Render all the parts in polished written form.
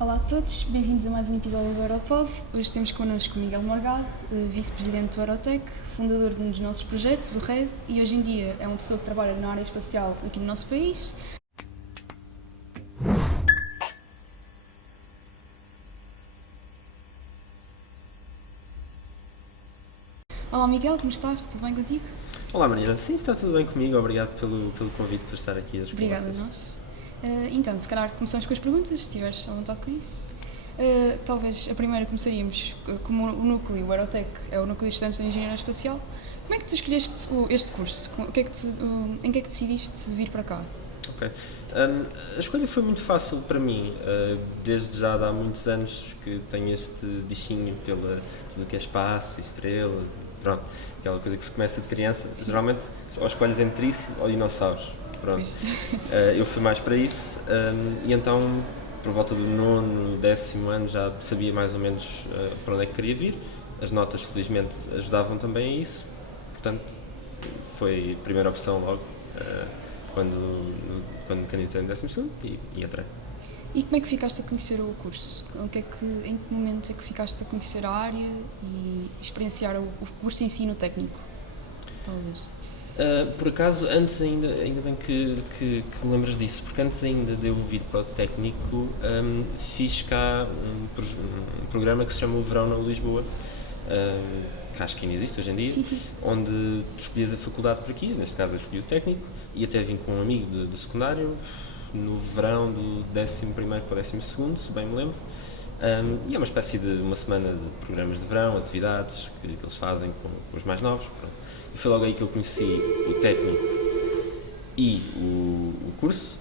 Olá a todos, bem-vindos a mais um episódio do Europod. Hoje temos connosco o Miguel Morgado, vice-presidente do Eurotech, fundador de um dos nossos projetos, o RED, e hoje em dia é uma pessoa que trabalha na área espacial aqui no nosso país. Olá Miguel, como estás? Tudo bem contigo? Olá Maria, sim, está tudo bem comigo, obrigado pelo convite para estar aqui hoje com vocês. Obrigada a nós. Então, se calhar começamos com as perguntas, se estiveres à vontade com isso. Talvez a primeira começaríamos, como o núcleo, o Eurotech, é o núcleo de estudantes de engenharia espacial. Como é que tu escolheste este curso? Em que é que decidiste vir para cá? Ok. A escolha foi muito fácil para mim, desde já há muitos anos que tenho este bichinho pela tudo que é espaço, estrelas, pronto, aquela coisa que se começa de criança, geralmente ou escolhes entre isso ou dinossauros, pronto. Eu fui mais para isso, e então por volta do 9º, 10º ano já sabia mais ou menos para onde é que queria vir, as notas felizmente ajudavam também a isso, portanto foi a primeira opção logo. Quando me candidatei no 12º e entrei. E como é que ficaste a conhecer o curso? Em que momento é que ficaste a conhecer a área e experienciar o curso em si no técnico? Talvez. Por acaso, antes ainda bem que me lembras disso, porque antes ainda de eu vir para o técnico, fiz cá um programa que se chama o Verão na Lisboa, que acho que ainda existe hoje em dia, Sim. onde tu escolhias a faculdade para aqui, neste caso eu escolhi o técnico, e até vim com um amigo do secundário, no verão do 11º para o 12º, se bem me lembro, e é uma espécie de uma semana de programas de verão, atividades que eles fazem com os mais novos, pronto. E foi logo aí que eu conheci o técnico e o curso.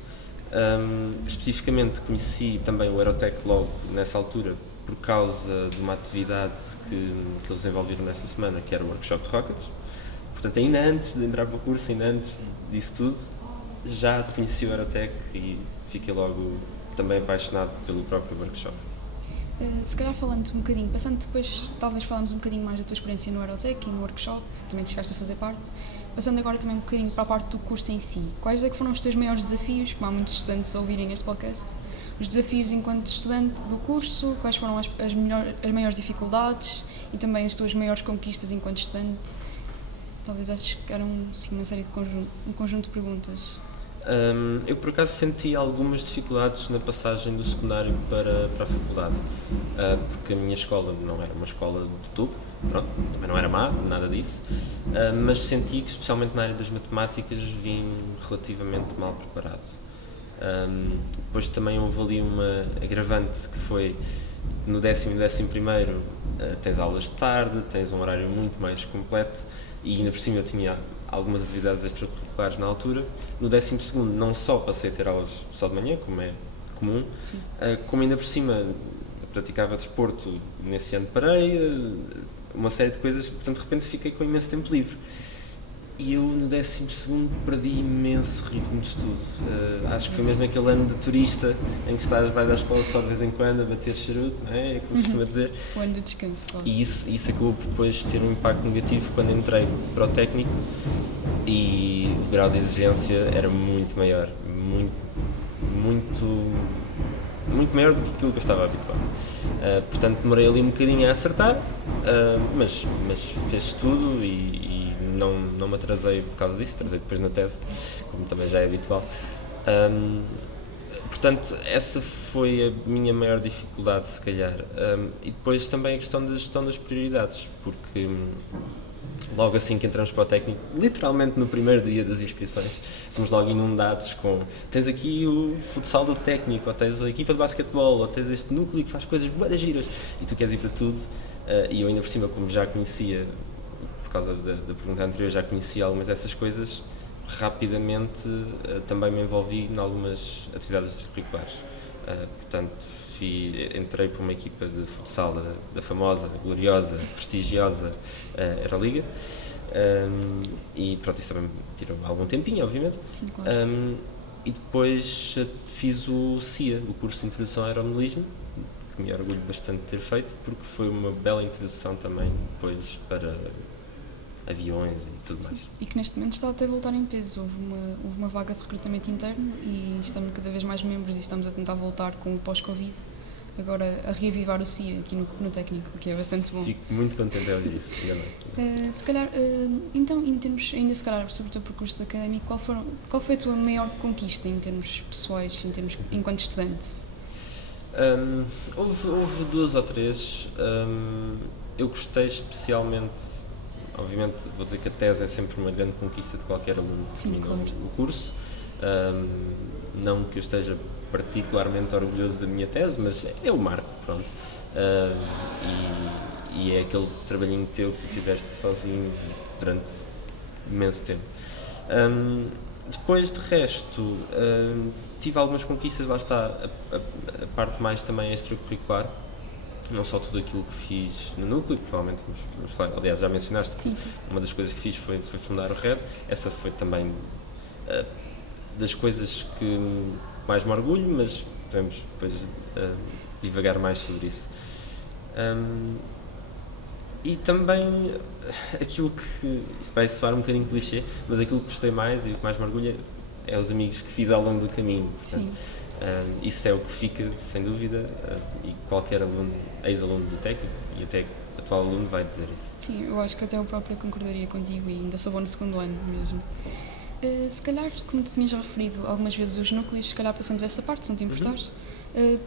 Especificamente conheci também o Eurotech logo nessa altura por causa de uma atividade que eles desenvolveram nessa semana, que era o workshop de rockets. Portanto, ainda antes de entrar para o curso, ainda antes disso tudo, já conheci o Eurotech e fiquei logo também apaixonado pelo próprio workshop. Se calhar falando um bocadinho, passando depois, talvez falarmos um bocadinho mais da tua experiência no Eurotech e no workshop, também chegaste a fazer parte, passando agora também um bocadinho para a parte do curso em si. Quais é que foram os teus maiores desafios, como há muitos estudantes a ouvirem este podcast, os desafios enquanto estudante do curso, quais foram as maiores dificuldades e também as tuas maiores conquistas enquanto estudante? Talvez acho que eram sim, uma série de um conjunto de perguntas. Eu por acaso senti algumas dificuldades na passagem do secundário para a faculdade, porque a minha escola não era uma escola de topo, pronto, também não era má, nada disso, mas senti que especialmente na área das matemáticas vim relativamente mal preparado. Depois também houve ali uma agravante que foi no 10º e 11º, tens aulas de tarde, tens um horário muito mais completo e ainda por cima eu tinha algumas atividades extracurriculares na altura. No 12º não só passei a ter aulas só de manhã, como é comum, como ainda por cima praticava desporto, nesse ano parei, uma série de coisas, portanto de repente fiquei com imenso tempo livre. E eu no 12º perdi imenso ritmo de estudo. Acho que foi mesmo aquele ano de turista em que vais à escola só de vez em quando a bater charuto, não é? Como se costuma dizer. O ano de descanso, claro. E isso acabou por depois ter um impacto negativo quando entrei para o técnico e o grau de exigência era muito maior, muito maior do que aquilo que eu estava habituado. Portanto demorei ali um bocadinho a acertar, mas fez tudo e não me atrasei por causa disso, atrasei depois na tese, como também já é habitual. Portanto, essa foi a minha maior dificuldade, se calhar. E depois também a questão da gestão das prioridades, porque logo assim que entramos para o técnico, literalmente no primeiro dia das inscrições, somos logo inundados com tens aqui o futsal do técnico, ou tens a equipa de basquetebol, ou tens este núcleo que faz coisas bué giras, e tu queres ir para tudo. E eu ainda por cima, como já conhecia, por causa da pergunta anterior, já conhecia algumas dessas coisas, rapidamente também me envolvi em algumas atividades extracurriculares. Portanto, entrei para uma equipa de futsal da famosa, gloriosa, prestigiosa Euroliga, e pronto, isso também me tirou algum tempinho, obviamente. Sim, claro. E depois fiz o CIA, o curso de Introdução ao Aeromodelismo, que me orgulho bastante de ter feito, porque foi uma bela introdução também depois para aviões e tudo mais. E que neste momento está até a voltar em peso. Houve uma vaga de recrutamento interno e estamos cada vez mais membros e estamos a tentar voltar com o pós-Covid agora a reavivar o CIA aqui no técnico, o que é bastante bom. Fico muito contente de ouvir isso. Se calhar, então, em termos, ainda se calhar sobre o teu percurso académico, qual foi a tua maior conquista em termos pessoais, enquanto estudante? Houve duas ou três. Eu gostei especialmente, obviamente, vou dizer que a tese é sempre uma grande conquista de qualquer aluno que termina claro. o curso. Não que eu esteja particularmente orgulhoso da minha tese, mas é o marco, pronto. E é aquele trabalhinho teu que tu fizeste sozinho durante imenso tempo. Depois, de resto, tive algumas conquistas, lá está, a parte mais também extracurricular, não só tudo aquilo que fiz no núcleo, provavelmente vamos falar, aliás, já mencionaste que uma das coisas que fiz foi fundar o RED, essa foi também das coisas que mais me orgulho, mas podemos depois divagar mais sobre isso. E também aquilo que, isto vai soar um bocadinho clichê, mas aquilo que gostei mais e o que mais me orgulha é os amigos que fiz ao longo do caminho. Portanto, isso é o que fica, sem dúvida, e qualquer aluno, ex-aluno do técnico e até atual aluno vai dizer isso. Sim, eu acho que até eu próprio concordaria contigo e ainda sou bom no segundo ano mesmo. Se calhar, como tu tinhas já referido algumas vezes os núcleos, se calhar passamos essa parte, se não te importares.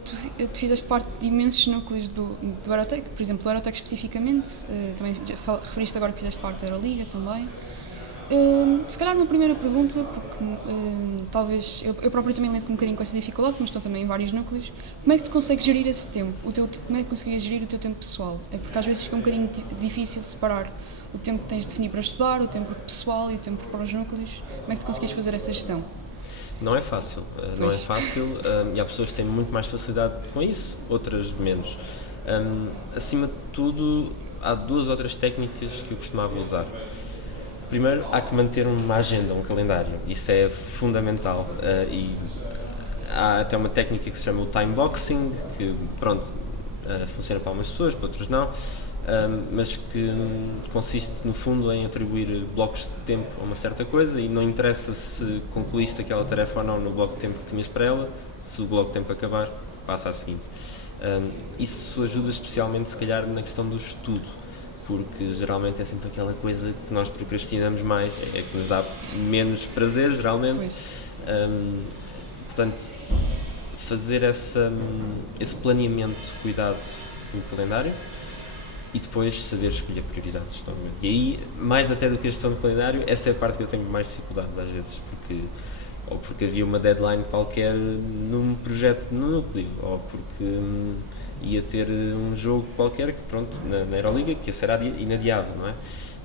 Tu fizeste parte de imensos núcleos do Aerotec, por exemplo, o Aerotec especificamente, também referiste agora que fizeste parte da Aeroliga também. Se calhar uma primeira pergunta, porque talvez eu próprio também lido com um bocadinho com essa dificuldade, mas estou também em vários núcleos, como é que tu consegues gerir esse tempo? Como é que conseguias gerir o teu tempo pessoal? É porque às vezes fica um bocadinho difícil separar o tempo que tens de definir para estudar, o tempo pessoal e o tempo para os núcleos. Como é que tu conseguias fazer essa gestão? Não é fácil, e há pessoas que têm muito mais facilidade com isso, outras menos. Acima de tudo, há duas ou três técnicas que eu costumava usar. Primeiro, há que manter uma agenda, um calendário, isso é fundamental, e há até uma técnica que se chama o time boxing, que pronto, funciona para algumas pessoas, para outras não, mas que consiste no fundo em atribuir blocos de tempo a uma certa coisa e não interessa se concluíste aquela tarefa ou não no bloco de tempo que tinhas para ela, se o bloco de tempo acabar, passa à seguinte. Isso ajuda especialmente se calhar na questão do estudo, porque geralmente é sempre aquela coisa que nós procrastinamos mais, é que nos dá menos prazer geralmente. Portanto, fazer esse planeamento, cuidado no calendário e depois saber escolher prioridades. E aí, mais até do que a gestão do calendário, essa é a parte que eu tenho mais dificuldades às vezes, porque havia uma deadline qualquer num projeto no núcleo, ou porque ia ter um jogo qualquer que, pronto, na Aeroliga, que esse era inadiável, não é?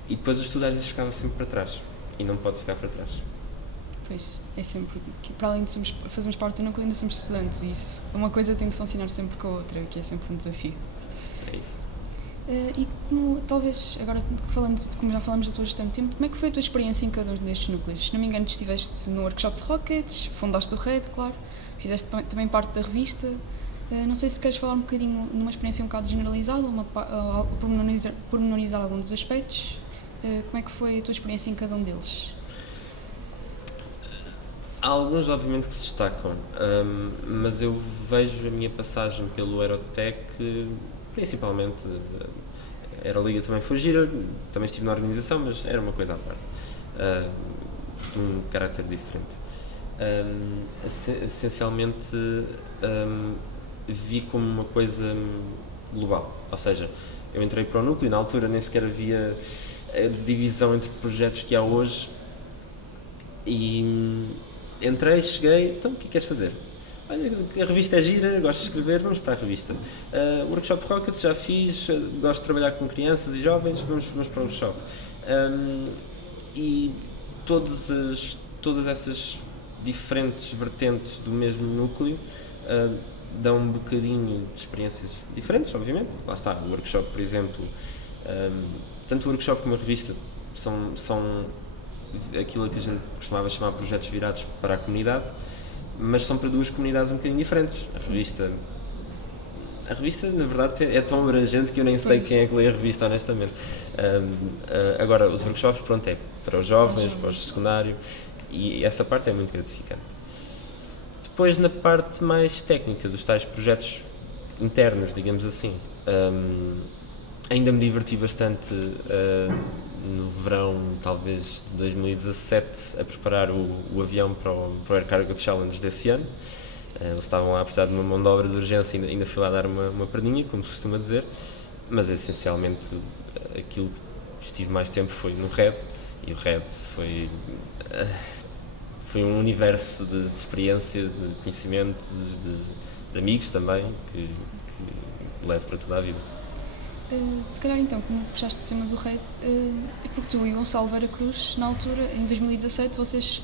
E depois o estudo às vezes ficava sempre para trás, e não pode ficar para trás. Pois, é sempre que para além de fazermos parte do núcleo, ainda somos estudantes, e isso, uma coisa tem de funcionar sempre com a outra, que é sempre um desafio. É isso. E como, talvez, agora como já falamos da tua gestão de tempo, como é que foi a tua experiência em cada um destes núcleos? Se não me engano, estiveste no workshop de Rockets, fundaste o RED, claro, fizeste também parte da revista. Não sei se queres falar um bocadinho numa experiência um bocado generalizada, ou pormenorizar algum dos aspectos. Como é que foi a tua experiência em cada um deles? Há alguns, obviamente, que se destacam, mas eu vejo a minha passagem pelo Aerotec, principalmente, a Aeroliga também foi gira, também estive na organização, mas era uma coisa à parte, de um caráter diferente. Essencialmente, vi como uma coisa global, ou seja, eu entrei para o núcleo, na altura nem sequer havia a divisão entre projetos que há hoje, e entrei, cheguei, então o que é que queres fazer? Olha, a revista é gira, gosto de escrever, vamos para a revista. Workshop Rocket já fiz, gosto de trabalhar com crianças e jovens, vamos para o workshop. E todas essas diferentes vertentes do mesmo núcleo dão um bocadinho de experiências diferentes, obviamente. Lá está, o workshop, por exemplo, tanto o workshop como a revista são aquilo que a gente costumava chamar de projetos virados para a comunidade, mas são para duas comunidades um bocadinho diferentes. A revista, na verdade, é tão abrangente que eu nem sei quem é que lê a revista, honestamente. Agora, os workshops, pronto, é para os jovens, para os secundários, e essa parte é muito gratificante. Depois, na parte mais técnica dos tais projetos internos, digamos assim. Ainda me diverti bastante no verão, talvez, de 2017, a preparar o avião para o Air Cargo Challenge desse ano. Eles estavam lá a precisar de uma mão de obra de urgência e ainda fui lá dar uma perninha, como se costuma dizer, mas essencialmente aquilo que estive mais tempo foi no Red, e o Red foi um universo de experiência, de conhecimento, de amigos também, que levo para toda a vida. Se calhar então, como puxaste o tema do Red, é porque tu e o Gonçalo Vera Cruz, na altura, em 2017, vocês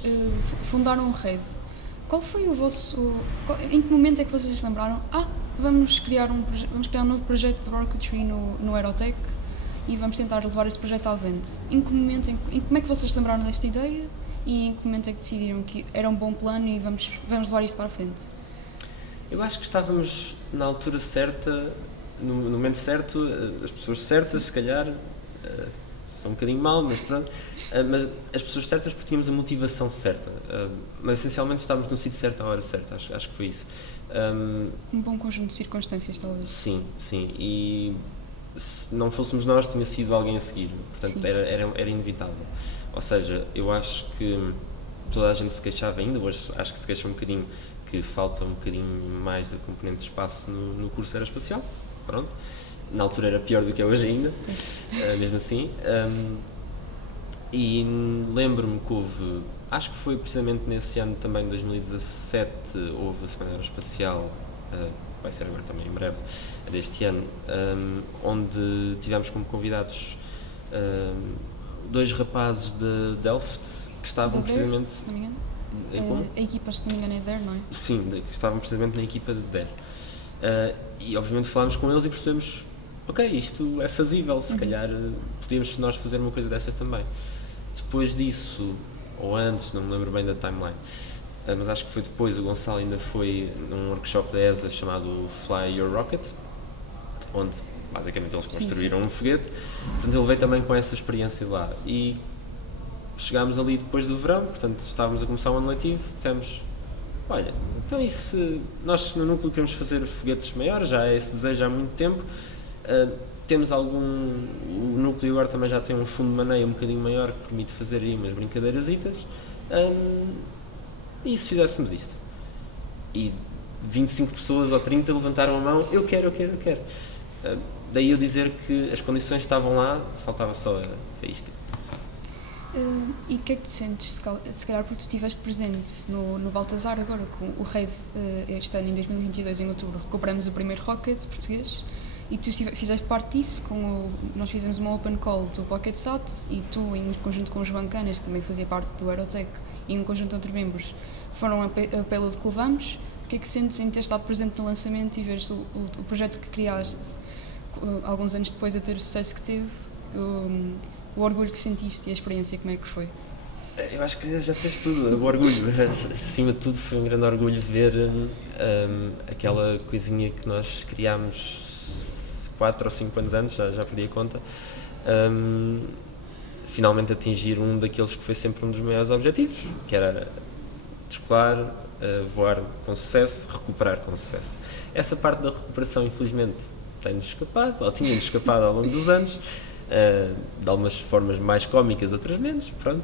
fundaram o Red. Qual foi o vosso... em que momento é que vocês se lembraram? Vamos criar um novo projeto de Rocketry no Aerotech e vamos tentar levar este projeto à avante. Em que momento, como é que vocês se lembraram desta ideia e em que momento é que decidiram que era um bom plano e vamos levar isto para a frente? Eu acho que estávamos na altura certa, no momento certo, as pessoas certas, se calhar, são um bocadinho mal, mas pronto, mas as pessoas certas porque tínhamos a motivação certa, mas essencialmente estávamos no sítio certo à hora certa, acho que foi isso. Um bom conjunto de circunstâncias, talvez. Sim, e se não fôssemos nós, tinha sido alguém a seguir, portanto era inevitável. Ou seja, eu acho que toda a gente se queixava ainda, hoje acho que se queixa um bocadinho que falta um bocadinho mais da componente de espaço no curso aeroespacial, pronto. Na altura era pior do que é hoje ainda, mesmo assim. E lembro-me que houve, acho que foi precisamente nesse ano também, 2017, houve a Semana Aeroespacial, vai ser agora também em breve, deste ano, onde tivemos como convidados 2 rapazes de Delft que estavam precisamente... se não me engano. A equipa, se não me engano, é DER, não é? Sim, que estavam precisamente na equipa de DER. E obviamente falámos com eles e percebemos, ok, isto é fazível, se calhar podíamos nós fazer uma coisa dessas também. Depois disso, ou antes, não me lembro bem da timeline, mas acho que foi depois, o Gonçalo ainda foi num workshop da ESA chamado Fly Your Rocket, onde basicamente eles construíram um foguete, portanto ele veio também com essa experiência de lá. E chegámos ali depois do verão, portanto estávamos a começar o ano letivo, dissemos, olha, então e se nós no núcleo queremos fazer foguetes maiores, já é esse desejo há muito tempo, temos o núcleo agora também já tem um fundo de maneio um bocadinho maior que permite fazer aí umas brincadeirasitas, e se fizéssemos isto? E 25 pessoas ou 30 levantaram a mão, eu quero. Daí eu dizer que as condições estavam lá, faltava só a faísca. E o que é que te sentes, se calhar porque tu estiveste presente no Baltazar agora, com o Red, este ano em 2022, em outubro, recuperamos o primeiro Rocket português e tu fizeste parte disso, nós fizemos uma open call do Pocket Sat e tu, em conjunto com o João Canas, que também fazia parte do Aerotech, e um conjunto de outros membros, foram a payload que levamos. O que é que sentes em ter estado presente no lançamento e veres o projeto que criaste alguns anos depois a ter o sucesso que teve, o orgulho que sentiste e a experiência, como é que foi? Eu acho que já disseste tudo, o orgulho. Acima de tudo foi um grande orgulho ver aquela coisinha que nós criámos 4 ou 5 anos antes, já perdi a conta, finalmente atingir um daqueles que foi sempre um dos maiores objetivos, que era descolar, voar com sucesso, recuperar com sucesso. Essa parte da recuperação, infelizmente, tem-nos escapado, ou tinha-nos escapado ao longo dos anos, de algumas formas mais cómicas, outras menos, pronto.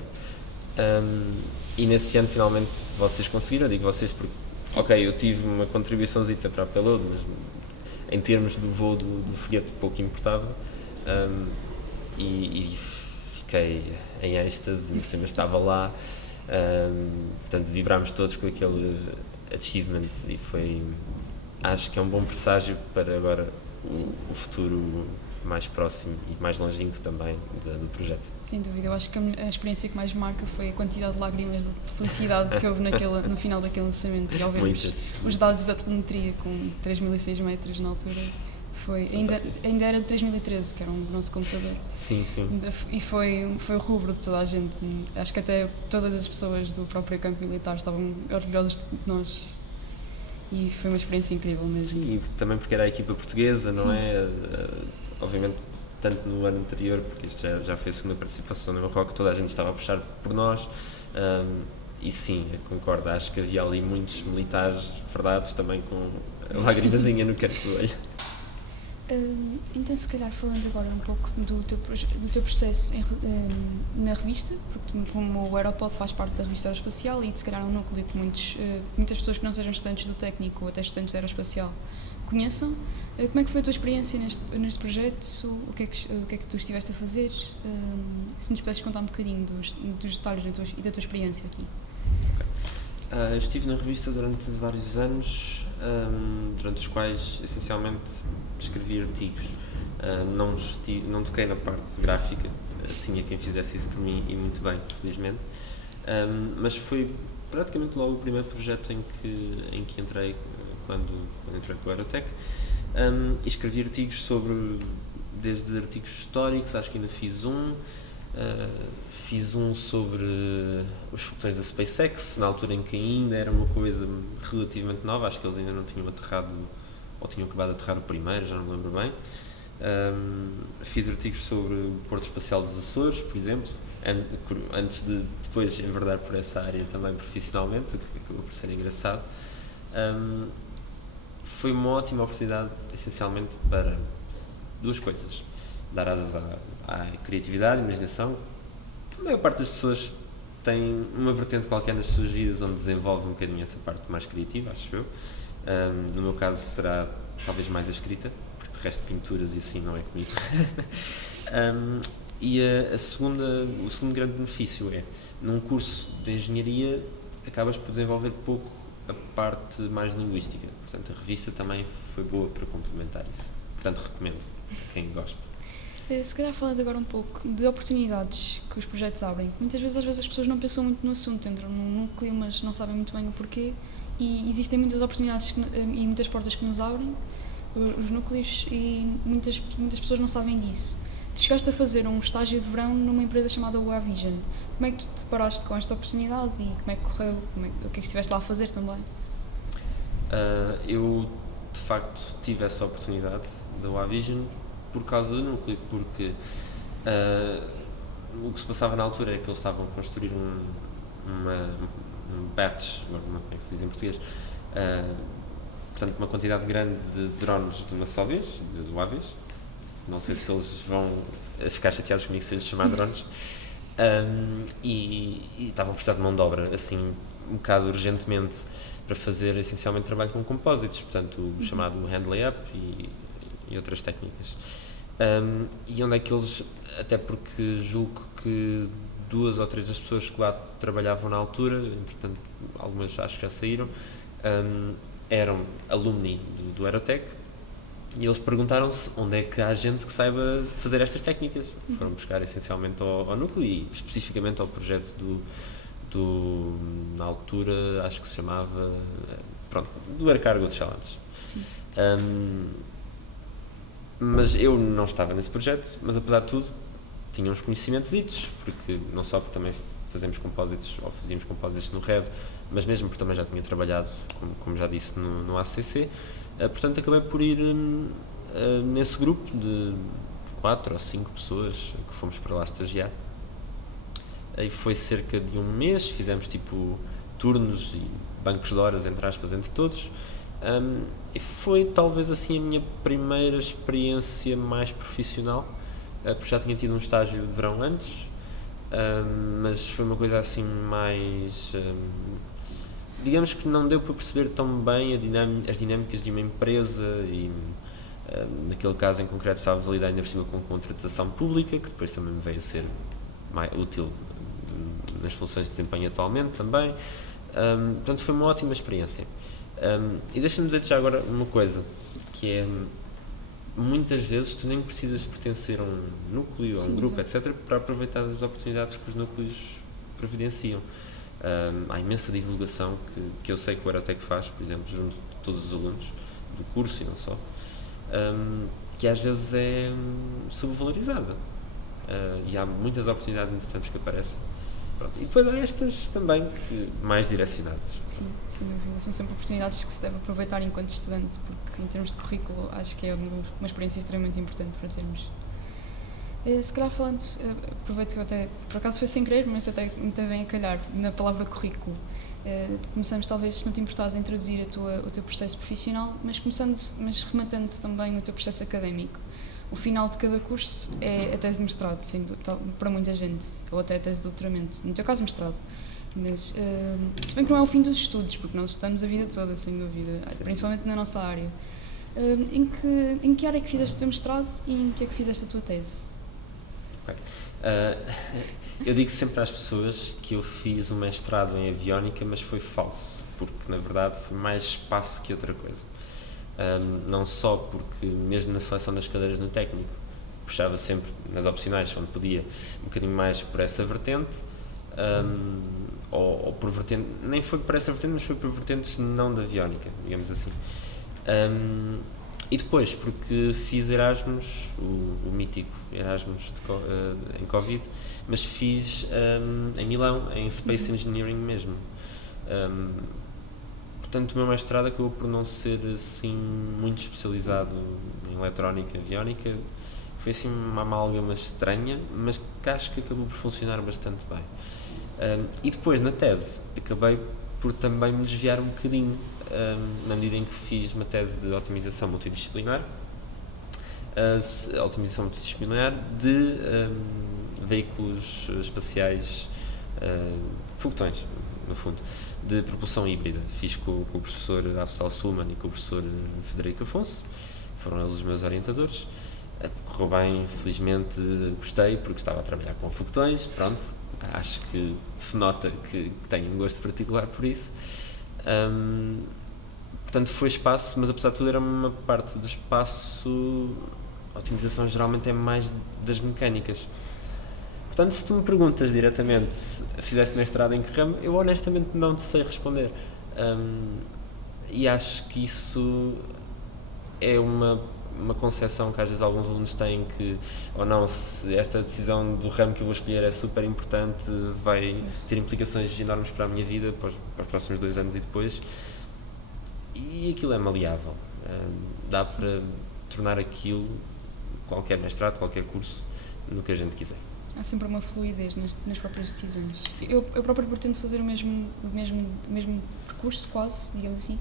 E nesse ano, finalmente, vocês conseguiram, eu digo vocês porque, ok, eu tive uma contribuiçãozita para a payload, mas em termos do voo do foguete pouco importava, e fiquei em êxtase, por cima estava lá, portanto vibrámos todos com aquele achievement e foi, acho que é um bom presságio para agora o futuro mais próximo e mais longínquo também do projeto. Sem dúvida, eu acho que a experiência que mais marca foi a quantidade de lágrimas de felicidade que houve no final daquele lançamento e ao vermos os dados da telemetria com 3.006 metros na altura. Ainda era de 3013, que era o nosso computador. Sim. E foi o rubro de toda a gente. Acho que até todas as pessoas do próprio campo militar estavam orgulhosos de nós. E foi uma experiência incrível mesmo. Sim, e também porque era a equipa portuguesa, não é? Obviamente, tanto no ano anterior, porque isto já foi a segunda participação no Rock, toda a gente estava a puxar por nós. E sim, eu concordo, acho que havia ali muitos militares verdados também com a lagrimazinha no canto do olho. Então, se calhar, falando agora um pouco do teu processo na revista, porque como o Aeropod faz parte da revista aeroespacial e se calhar é um núcleo que muitas pessoas que não sejam estudantes do técnico ou até estudantes de aeroespacial conheçam, como é que foi a tua experiência neste projeto? O que é que tu estiveste a fazer? Se nos pudesses contar um bocadinho dos detalhes e da tua experiência aqui. Eu estive na revista durante vários anos, durante os quais essencialmente escrevi artigos. Não toquei na parte gráfica, tinha quem fizesse isso por mim e muito bem, felizmente. Mas foi praticamente logo o primeiro projeto em que entrei quando entrei para o Aerotech. Escrevi artigos desde artigos históricos, acho que ainda fiz um sobre os foguetões da SpaceX, na altura em que ainda era uma coisa relativamente nova, acho que eles ainda não tinham aterrado, ou tinham acabado de aterrar o primeiro, já não me lembro bem. Fiz artigos sobre o Porto Espacial dos Açores, por exemplo, antes de depois enverdar por essa área também profissionalmente, o que acabou por ser engraçado. Foi uma ótima oportunidade, essencialmente, para duas coisas: dar asas à criatividade, à imaginação. A maior parte das pessoas tem uma vertente qualquer nas suas vidas onde desenvolve um bocadinho essa parte mais criativa, acho eu. No meu caso será talvez mais a escrita, porque de resto pinturas e assim não é comigo. E o segundo grande benefício é, num curso de engenharia, acabas por desenvolver pouco a parte mais linguística. Portanto, a revista também foi boa para complementar isso. Portanto, recomendo a quem goste. Se calhar falando agora um pouco de oportunidades que os projetos abrem, muitas vezes as pessoas não pensam muito no assunto, entram num núcleo, mas não sabem muito bem o porquê, e existem muitas oportunidades e muitas portas que nos abrem, os núcleos, e muitas pessoas não sabem disso. Tu chegaste a fazer um estágio de verão numa empresa chamada Wavision. Como é que tu te deparaste com esta oportunidade e como é que correu? O que é que estiveste lá a fazer também? Eu, de facto, tive essa oportunidade da Wavision por causa do núcleo, porque o que se passava na altura é que eles estavam a construir um batch, agora não sei como é que se diz em português, portanto uma quantidade grande de drones de uma só vez, de Wavis. Não sei se eles vão ficar chateados comigo se eu lhes chamar drones. E estavam a precisar de mão de obra, assim, um bocado urgentemente, para fazer essencialmente trabalho com composites, portanto o chamado hand layup e outras técnicas. E onde é que eles, até porque julgo que 2 ou 3 das pessoas que lá trabalhavam na altura, entretanto algumas acho que já saíram, eram alumni do Aerotech, e eles perguntaram-se onde é que há gente que saiba fazer estas técnicas. Foram buscar essencialmente ao núcleo e especificamente ao projeto na altura, acho que se chamava, do Air Cargo Challenge. Sim. Mas eu não estava nesse projeto, mas apesar de tudo tinha uns conhecimentos, porque não só porque também fazíamos compósitos no RED, mas mesmo porque também já tinha trabalhado, como já disse, no ACC. Portanto, acabei por ir nesse grupo de 4 ou 5 pessoas que fomos para lá estagiar. Aí foi cerca de um mês, fizemos tipo turnos e bancos de horas, entre aspas, entre todos. E foi talvez assim a minha primeira experiência mais profissional, porque já tinha tido um estágio de verão antes, mas foi uma coisa assim mais... digamos que não deu para perceber tão bem as dinâmicas de uma empresa e, naquele caso em concreto, estávamos a lidar ainda por cima com contratação pública, que depois também me veio a ser mais útil nas funções de desempenho atualmente também. Portanto, foi uma ótima experiência. E deixa-me dizer-te já agora uma coisa, que é, muitas vezes tu nem precisas pertencer a um núcleo, a um grupo, etc., para aproveitar as oportunidades que os núcleos providenciam. Há imensa divulgação que eu sei que o Aerotech faz, por exemplo, junto de todos os alunos do curso e não só, que às vezes é subvalorizada, e há muitas oportunidades interessantes que aparecem. Pronto. E depois há estas também, mais direcionadas. Sim, sem dúvida. São sempre oportunidades que se deve aproveitar enquanto estudante, porque em termos de currículo acho que é uma experiência extremamente importante para termos. Se calhar falando, aproveito que eu até, por acaso foi sem querer, mas até bem a calhar, na palavra currículo. Começamos talvez, se não te importares, a introduzir o teu processo profissional, mas rematando também o teu processo académico. O final de cada curso é a tese de mestrado, para muita gente, ou até a tese de doutoramento. No teu caso, mestrado. Mas, se bem que não é o fim dos estudos, porque nós estudamos a vida toda, sem dúvida, principalmente na nossa área. Em que área é que fizeste o teu mestrado e em que é que fizeste a tua tese? Okay. Eu digo sempre às pessoas que eu fiz um mestrado em aviónica, mas foi falso, porque na verdade foi mais espaço que outra coisa. Não só porque, mesmo na seleção das cadeiras no técnico, puxava sempre nas opcionais, onde podia, um bocadinho mais por essa vertente, ou por vertente, nem foi por essa vertente, mas foi por vertentes não da aviónica, digamos assim. E depois, porque fiz Erasmus, o mítico Erasmus em Covid, mas fiz em Milão, em Space Engineering mesmo. Portanto, o meu mestrado acabou por não ser assim muito especializado em eletrónica, aviónica. Foi assim uma amálgama estranha, mas que acho que acabou por funcionar bastante bem. E depois, na tese, acabei por também me desviar um bocadinho, na medida em que fiz uma tese de otimização multidisciplinar, de veículos espaciais, foguetões, no fundo, de propulsão híbrida. Fiz com o professor Afsal Sulman e com o professor Frederico Afonso, foram eles os meus orientadores. Correu bem, felizmente gostei, porque estava a trabalhar com foguetões, pronto, acho que se nota que tenho um gosto particular por isso. Portanto, foi espaço, mas apesar de tudo era uma parte do espaço. A otimização geralmente é mais das mecânicas. Portanto, se tu me perguntas diretamente, fizeste mestrado em que ramo, eu honestamente não te sei responder. E acho que isso é uma concepção que às vezes alguns alunos têm, que, ou não, se esta decisão do ramo que eu vou escolher é super importante, vai ter implicações enormes para a minha vida, para os próximos 2 anos e depois. E aquilo é maleável. Dá para tornar aquilo, qualquer mestrado, qualquer curso, no que a gente quiser. Há sempre uma fluidez nas próprias decisões. Eu próprio pretendo fazer o mesmo percurso, quase, digamos assim,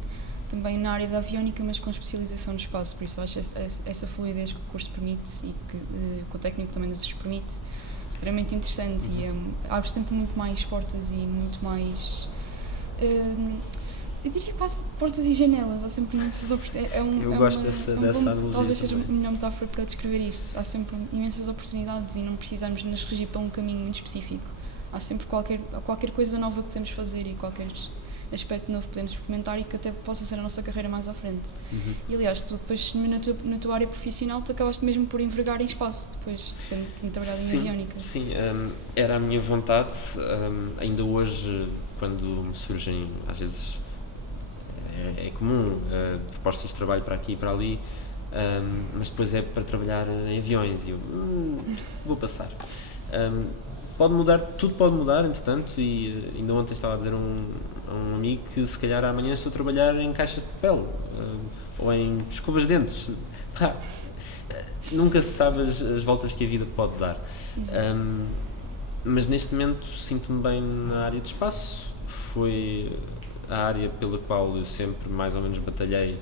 também na área da aviónica, mas com especialização no espaço, por isso acho essa fluidez que o curso permite e que o técnico também nos permite extremamente interessante e abre sempre muito mais portas e muito mais... eu diria quase portas e janelas, há sempre imensas oportunidades. Eu gosto dessa analogia. Talvez seja a melhor metáfora para descrever isto. Há sempre imensas oportunidades e não precisamos nos regir para um caminho muito específico. Há sempre qualquer coisa nova que podemos fazer e qualquer aspecto novo que podemos experimentar e que até possa ser a nossa carreira mais à frente. E aliás, tu depois na tua área profissional, tu acabaste mesmo por envergar em espaço, depois de sempre trabalhado em aviónica. Sim, era a minha vontade. Ainda hoje, quando me surgem, às vezes, é comum propostas de trabalho para aqui e para ali, mas depois é para trabalhar em aviões e eu vou passar. Pode mudar, tudo pode mudar, entretanto, e ainda ontem estava a dizer a um amigo que se calhar amanhã estou a trabalhar em caixas de papel ou em escovas de dentes. Nunca se sabe as voltas que a vida pode dar. Mas neste momento sinto-me bem na área de espaço. Foi a área pela qual eu sempre mais ou menos batalhei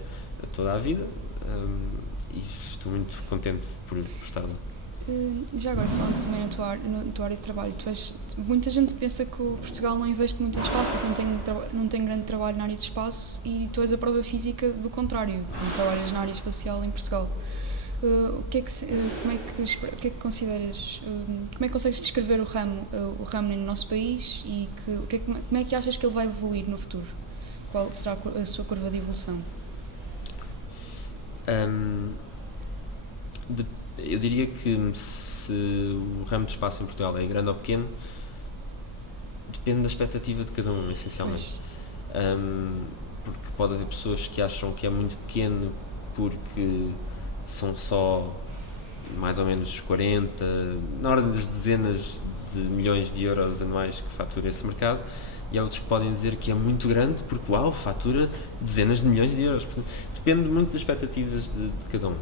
toda a vida, e estou muito contente por estar lá. Já agora, falando também na tua área de trabalho, muita gente pensa que Portugal não investe muito em espaço, que não tem grande trabalho na área de espaço, e tu és a prova física do contrário, quando trabalhas na área espacial em Portugal. Como é que consideras, como é que consegues descrever o ramo no nosso país e como é que achas que ele vai evoluir no futuro? Qual será a sua curva de evolução? Eu diria que se o ramo de espaço em Portugal é grande ou pequeno, depende da expectativa de cada um, essencialmente. Porque pode haver pessoas que acham que é muito pequeno porque são só mais ou menos 40, na ordem das dezenas de milhões de euros anuais que fatura esse mercado, e há outros que podem dizer que é muito grande porque, uau, fatura dezenas de milhões de euros. Portanto, depende muito das expectativas de cada um.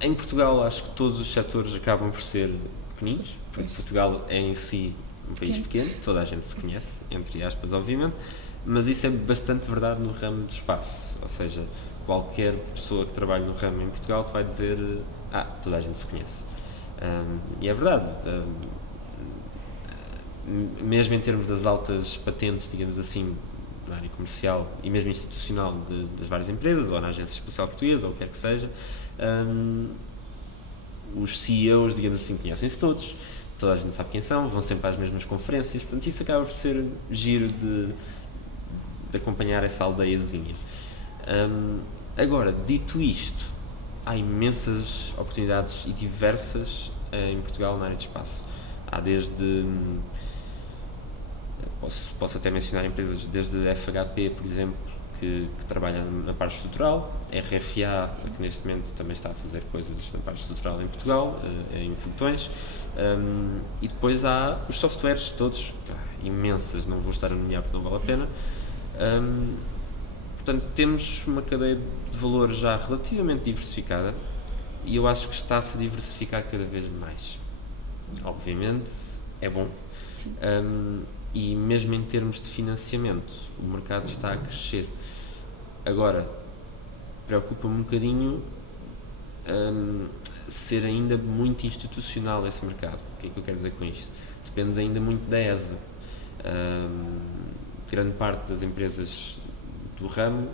Em Portugal, acho que todos os setores acabam por ser pequeninos, porque Portugal é em si um país pequeno, toda a gente se conhece, entre aspas, obviamente, mas isso é bastante verdade no ramo do espaço, ou seja, qualquer pessoa que trabalhe no ramo em Portugal te vai dizer toda a gente se conhece. E é verdade, mesmo em termos das altas patentes, digamos assim, na área comercial e mesmo institucional das várias empresas, ou na Agência Espacial Portuguesa, ou o que quer que seja, os CEOs, digamos assim, conhecem-se todos, toda a gente sabe quem são, vão sempre às mesmas conferências, portanto isso acaba por ser giro de acompanhar essa aldeiazinha. Agora, dito isto, há imensas oportunidades e diversas em Portugal na área de espaço. Há desde... Posso até mencionar empresas desde a FHP, por exemplo, que trabalha na parte estrutural, RFA, que neste momento também está a fazer coisas na parte estrutural em Portugal, em foguetões, e depois há os softwares todos, imensas, não vou estar a nomear porque não vale a pena. Portanto, temos uma cadeia de valor já relativamente diversificada e eu acho que está-se a diversificar cada vez mais. Obviamente, é bom. E mesmo em termos de financiamento, o mercado está a crescer. Agora, preocupa-me um bocadinho ser ainda muito institucional esse mercado. O que é que eu quero dizer com isto? Depende ainda muito da ESA. Grande parte das empresas do ramo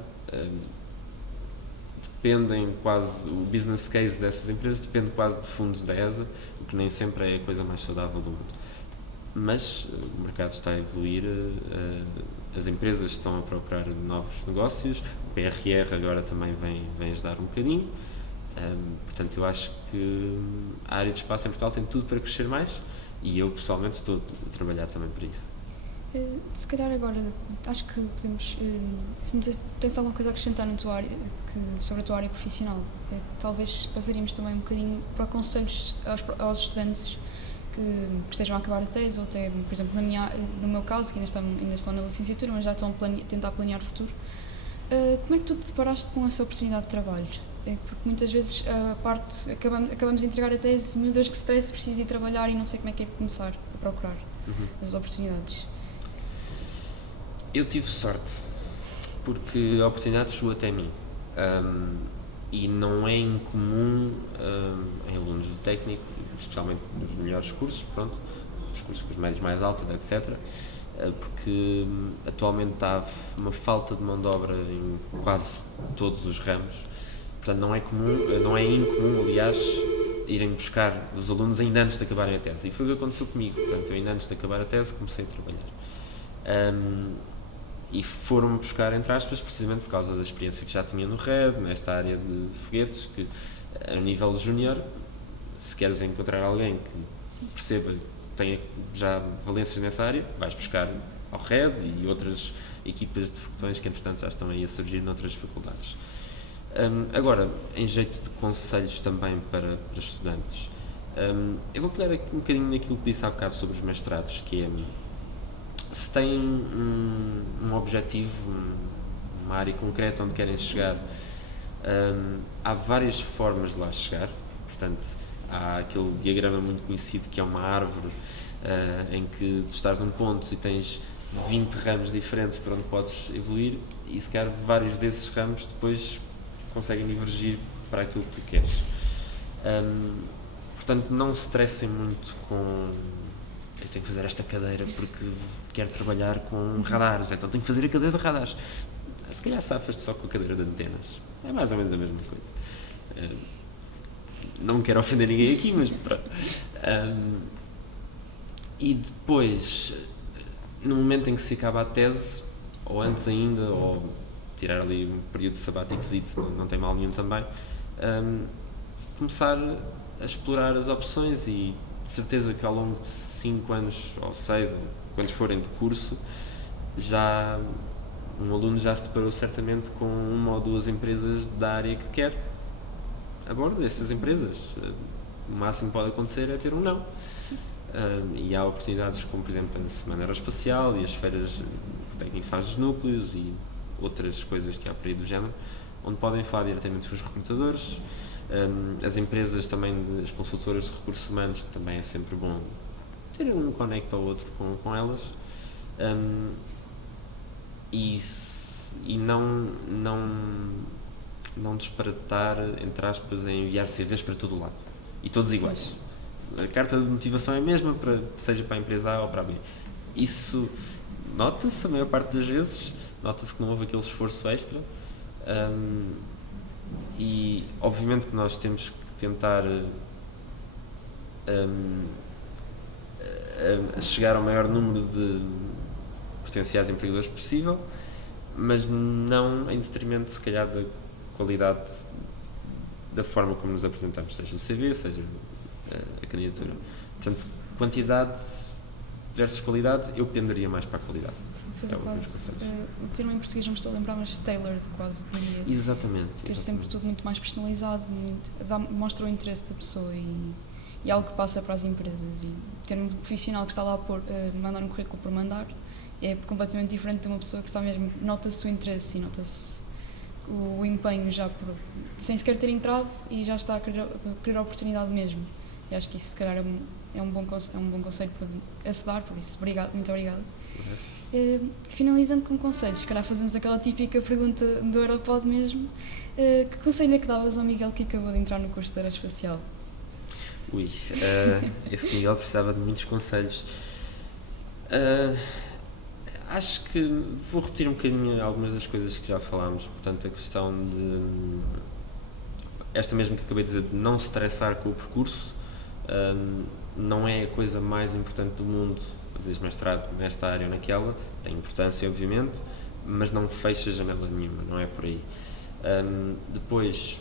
dependem quase, o business case dessas empresas depende quase de fundos da ESA, o que nem sempre é a coisa mais saudável do mundo. Mas o mercado está a evoluir, as empresas estão a procurar novos negócios, o PRR agora também vem ajudar um bocadinho, portanto eu acho que a área de espaço em Portugal tem tudo para crescer mais e eu pessoalmente estou a trabalhar também para isso. Se calhar agora, acho que podemos, se não tens alguma coisa a acrescentar na tua área, sobre a tua área profissional, talvez passaríamos também um bocadinho para conselhos aos estudantes que estejam a acabar a tese, ou até, por exemplo, no meu caso, que ainda estão na licenciatura, mas já estão a tentar planear o futuro. Como é que tu te deparaste com essa oportunidade de trabalho? Porque muitas vezes acabamos de entregar a tese, meu Deus, que stress, preciso ir trabalhar e não sei como é que é de começar a procurar as oportunidades. Eu tive sorte, porque a oportunidade chegou até mim. E não é incomum em alunos do técnico, especialmente nos melhores cursos, os cursos com os médios mais altos, etc., porque atualmente há uma falta de mão de obra em quase todos os ramos, portanto não é incomum, aliás, irem buscar os alunos ainda antes de acabarem a tese, e foi o que aconteceu comigo, portanto eu ainda antes de acabar a tese comecei a trabalhar. E foram-me buscar, entre aspas, precisamente por causa da experiência que já tinha no RED, nesta área de foguetes, que a nível júnior, se queres encontrar alguém que perceba que tenha já valências nessa área, vais buscar ao RED e outras equipas de foguetões que entretanto já estão aí a surgir noutras faculdades. Agora, em jeito de conselhos também para estudantes, eu vou pegar aqui um bocadinho naquilo que disse há bocado sobre os mestrados, que é, se têm um objetivo, uma área concreta onde querem chegar, há várias formas de lá chegar. Portanto, há aquele diagrama muito conhecido que é uma árvore em que tu estás num ponto e tens 20 ramos diferentes para onde podes evoluir, e se calhar vários desses ramos depois conseguem divergir para aquilo que tu queres. Portanto, não se estressem muito com eu tenho que fazer esta cadeira porque quero trabalhar com radares, então tenho que fazer a cadeira de radares. Se calhar safas-te só com a cadeira de antenas, é mais ou menos a mesma coisa. Não quero ofender ninguém aqui, mas pronto. E depois, no momento em que se acaba a tese, ou antes ainda, ou tirar ali um período sabático, não tem mal nenhum também, começar a explorar as opções, e de certeza que ao longo de 5 anos, ou 6, ou quantos forem de curso, um aluno já se deparou certamente com uma ou duas empresas da área que quer. Aborda essas empresas. O máximo que pode acontecer é ter um não. E há oportunidades como, por exemplo, a Semana Aeroespacial e as feiras que o técnico faz dos núcleos e outras coisas que há por aí do género, onde podem falar diretamente com os recrutadores. As empresas também, as consultoras de recursos humanos, também é sempre bom ter um conecto ao outro com elas, e não disparatar, entre aspas, em enviar CVs para todo o lado e todos iguais. A carta de motivação é a mesma, seja para a empresa A ou para a B. Isso nota-se a maior parte das vezes, nota-se que não houve aquele esforço extra, e obviamente que nós temos que tentar chegar ao maior número de potenciais empregadores possível, mas não em detrimento, se calhar, da qualidade da forma como nos apresentamos, seja o CV, seja a candidatura. Portanto, quantidade versus qualidade, eu penderia mais para a qualidade. Fazer quase, o termo em português não me estou a lembrar, mas tailored quase, diria. Exatamente. Ter sempre tudo muito mais personalizado, mostra o interesse da pessoa e algo que passa para as empresas. E ter um profissional que está lá a mandar um currículo por mandar é completamente diferente de uma pessoa que está mesmo, nota-se o interesse e nota-se o empenho já sem sequer ter entrado e já está a querer a oportunidade mesmo. E acho que isso, se calhar, é um bom conselho para se dar, por isso, muito obrigada. Finalizando com conselhos, se calhar fazemos aquela típica pergunta do Aeropod mesmo. Que conselho é que davas ao Miguel que acabou de entrar no curso de aeroespacial? Esse Miguel precisava de muitos conselhos. Acho que vou repetir um bocadinho algumas das coisas que já falámos. Portanto, a questão de esta mesmo que acabei de dizer, de não se estressar com o percurso, não é a coisa mais importante do mundo fazeres mestrado nesta área ou naquela, tem importância obviamente, mas não fecha janela nenhuma, não é por aí. Depois,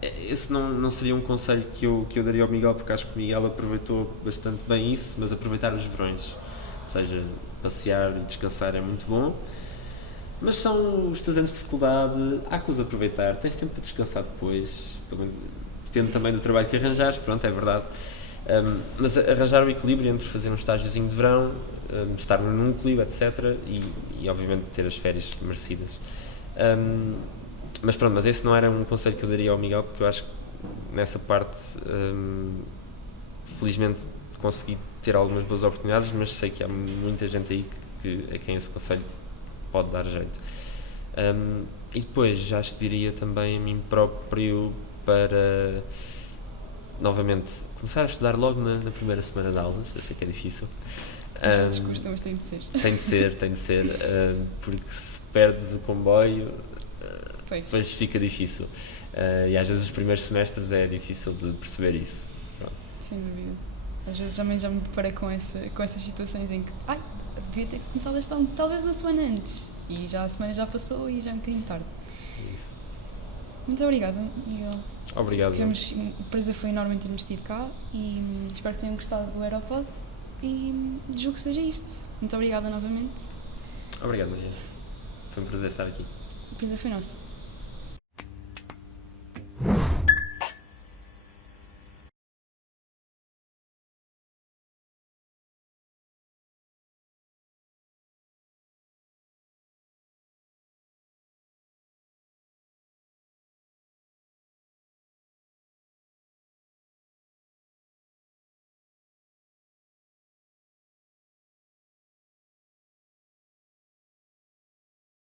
esse não seria um conselho que eu daria ao Miguel, porque acho que o Miguel aproveitou bastante bem isso, mas aproveitar os verões, ou seja, passear e descansar é muito bom, mas são os teus anos de faculdade, há que os aproveitar, tens tempo para descansar depois, pelo menos, depende também do trabalho que arranjares, pronto, é verdade. Mas arranjar o equilíbrio entre fazer um estágiozinho de verão, estar no núcleo, etc. E obviamente ter as férias merecidas. Mas pronto, mas esse não era um conselho que eu daria ao Miguel, porque eu acho que nessa parte, felizmente, consegui ter algumas boas oportunidades, mas sei que há muita gente aí a quem esse conselho pode dar jeito. E depois, acho que diria também a mim próprio para, novamente, começar a estudar logo na primeira semana de aulas. Eu sei que é difícil. Mas tem de ser. Tem de ser, porque se perdes o comboio, depois fica difícil. E às vezes os primeiros semestres é difícil de perceber isso. Pronto. Sem dúvida. Às vezes também já me deparei com essas situações em que devia ter começado a estudar talvez uma semana antes e já a semana já passou e já é um bocadinho tarde. Isso. Muito obrigada, Miguel. Obrigado. O prazer foi enorme em termos tido cá e espero que tenham gostado do Aeropod e julgo que seja isto. Muito obrigada novamente. Obrigado, Maria. Foi um prazer estar aqui. O prazer foi nosso.